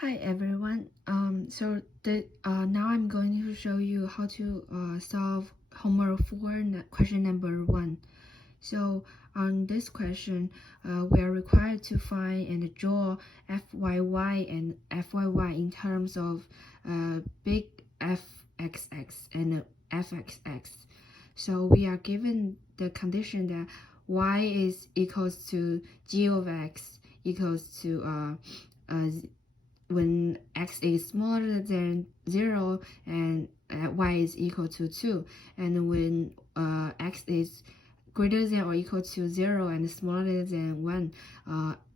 Hi everyone. Now I'm going to show you how to solve homework 4 question number 1. So on this question, we are required to find and draw fyy and fyy in terms of big fxx and fxx. So we are given the condition that y is equals to g of x equals to when x is smaller than 0 and y is equal to 2, and when x is greater than or equal to 0 and smaller than 1,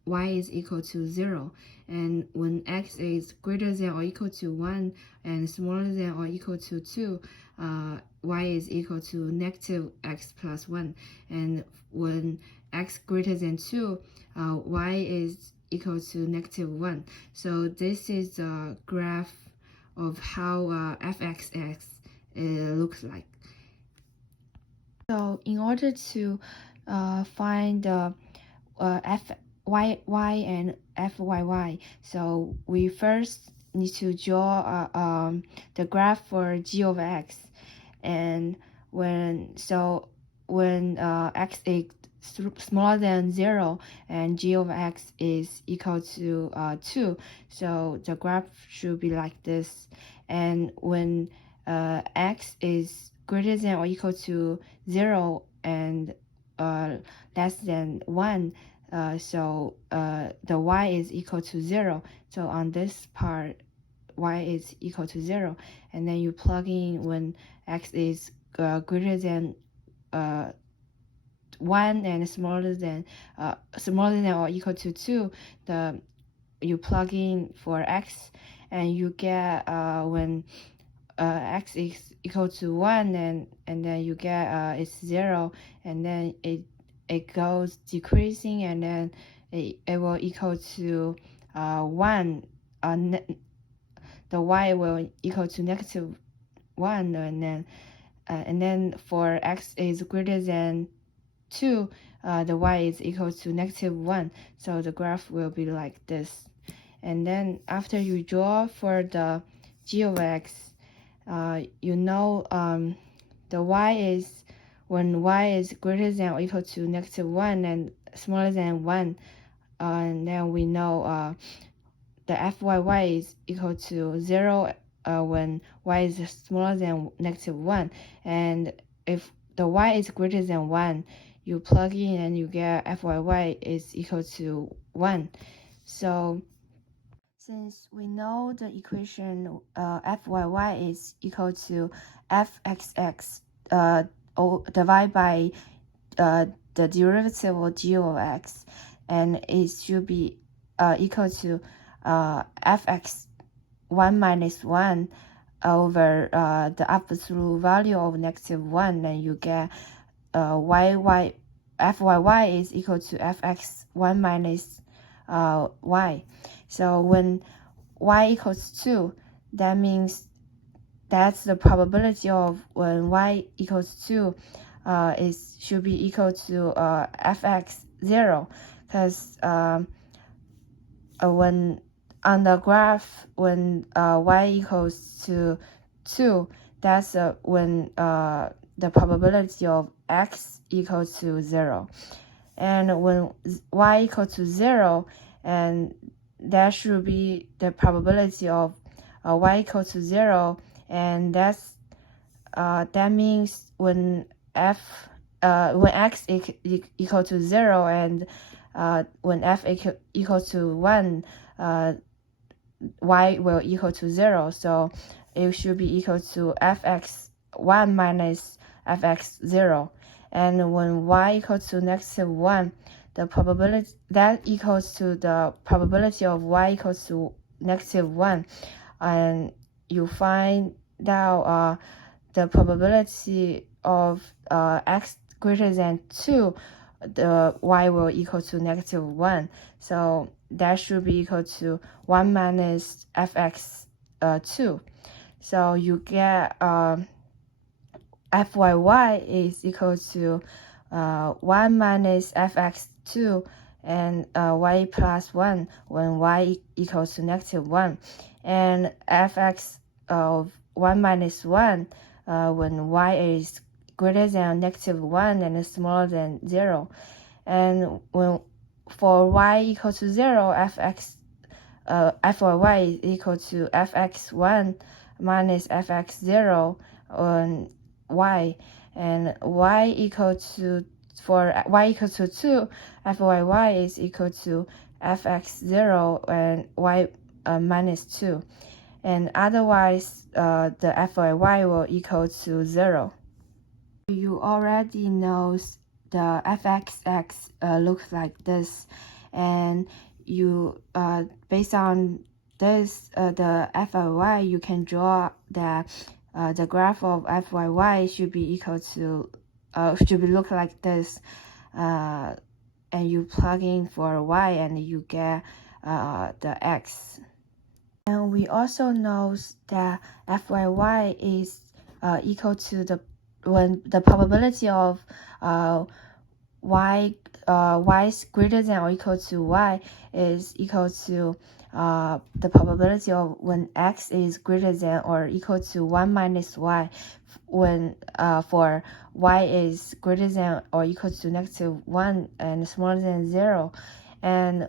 y is equal to 0, and when x is greater than or equal to 1 and smaller than or equal to 2, y is equal to negative x plus 1, and when x greater than 2, y is equal to negative 1. So this is a graph of how fxx looks like. So in order to find the fyy and fyy, so we first need to draw the graph for g of x, and when x is smaller than 0 and g of x is equal to 2, so the graph should be like this. And when x is greater than or equal to 0 and less than 1, so the y is equal to 0. So on this part, y is equal to 0, and then you plug in when x is greater than 1 and smaller than or equal to 2, you plug in for x, and you get when x is equal to 1, and then you get it's 0, and then it goes decreasing, and then it will equal to 1. The y will equal to negative 1, and then for x is greater than 2, the y is equal to negative 1. So the graph will be like this. And then after you draw for the g of x, you know the y is, when y is greater than or equal to negative 1 and smaller than 1, and then we know the fyy is equal to 0 when y is smaller than negative 1, and if the y is greater than 1, you plug in and you get fyy is equal to 1. So since we know the equation fyy is equal to fxx divided by the derivative of g of x, and it should be equal to fx1 minus 1 over the absolute value of negative 1, and you get fyy is equal to fx1 minus y. So when y equals 2, that means that's the probability of when y equals 2 should be equal to fx 0, because when on the graph, when y equals to 2, that's when the probability of x equals to 0. And when y equals to 0, and that should be the probability of y equals to 0, and that means when x equal to 0 and when f equals to 1, y will equal to 0. So it should be equal to fx1 minus fx0. And when y equals to negative 1, the probability that equals to the probability of y equals to negative 1, and you find out the probability of x greater than 2, the y will equal to negative 1. So that should be equal to 1 minus fx2. So you get fyy is equal to 1 minus fx2 and y plus 1 when y equals to -1, and fx of 1 minus 1 when y is greater than -1 and smaller than 0. And when for y equal to 0, f of y is equal to fx1 minus fx0 on y, and y equal to for y equal to 2, f of y is equal to fx0 and y minus 2, and otherwise the f of y will equal to 0. You already know the fxx looks like this, and you based on this the f of y, you can draw that the graph of f of y should be equal to should be look like this, and you plug in for y and you get the x. And we also know that f of y is equal to when the probability of y is greater than or equal to y is equal to the probability of when x is greater than or equal to 1 minus y when for y is greater than or equal to -1 and smaller than 0. And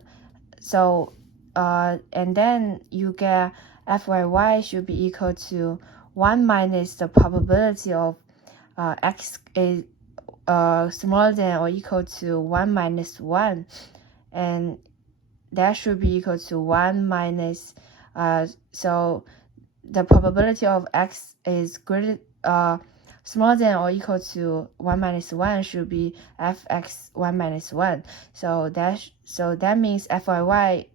so and then you get f of y should be equal to 1 minus the probability of x is smaller than or equal to 1 minus 1, and that should be equal to 1 minus so the probability of x is greater smaller than or equal to 1 minus 1 should be fx 1 minus 1. So that means f of y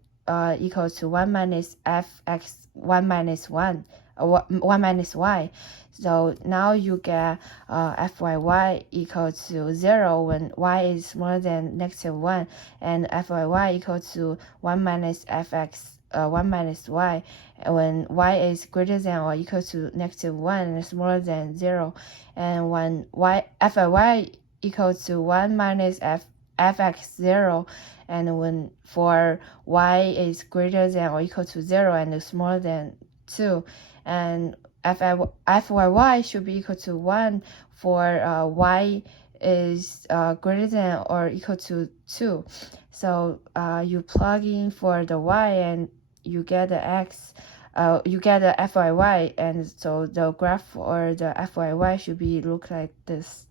equals to 1 minus fx 1 minus 1, 1 minus y. So now you get f of y equal to 0 when y is smaller than -1, and f of y equal to 1 minus fx 1 minus y when y is greater than or equal to -1 and smaller than 0, and when f of y equals to 1 minus fx0, and when for y is greater than or equal to 0 and smaller than 2, and f of y should be equal to 1 for y is greater than or equal to 2. So you plug in for the y and you get the x, you get the f of y, and so the graph or the f of y should be look like this.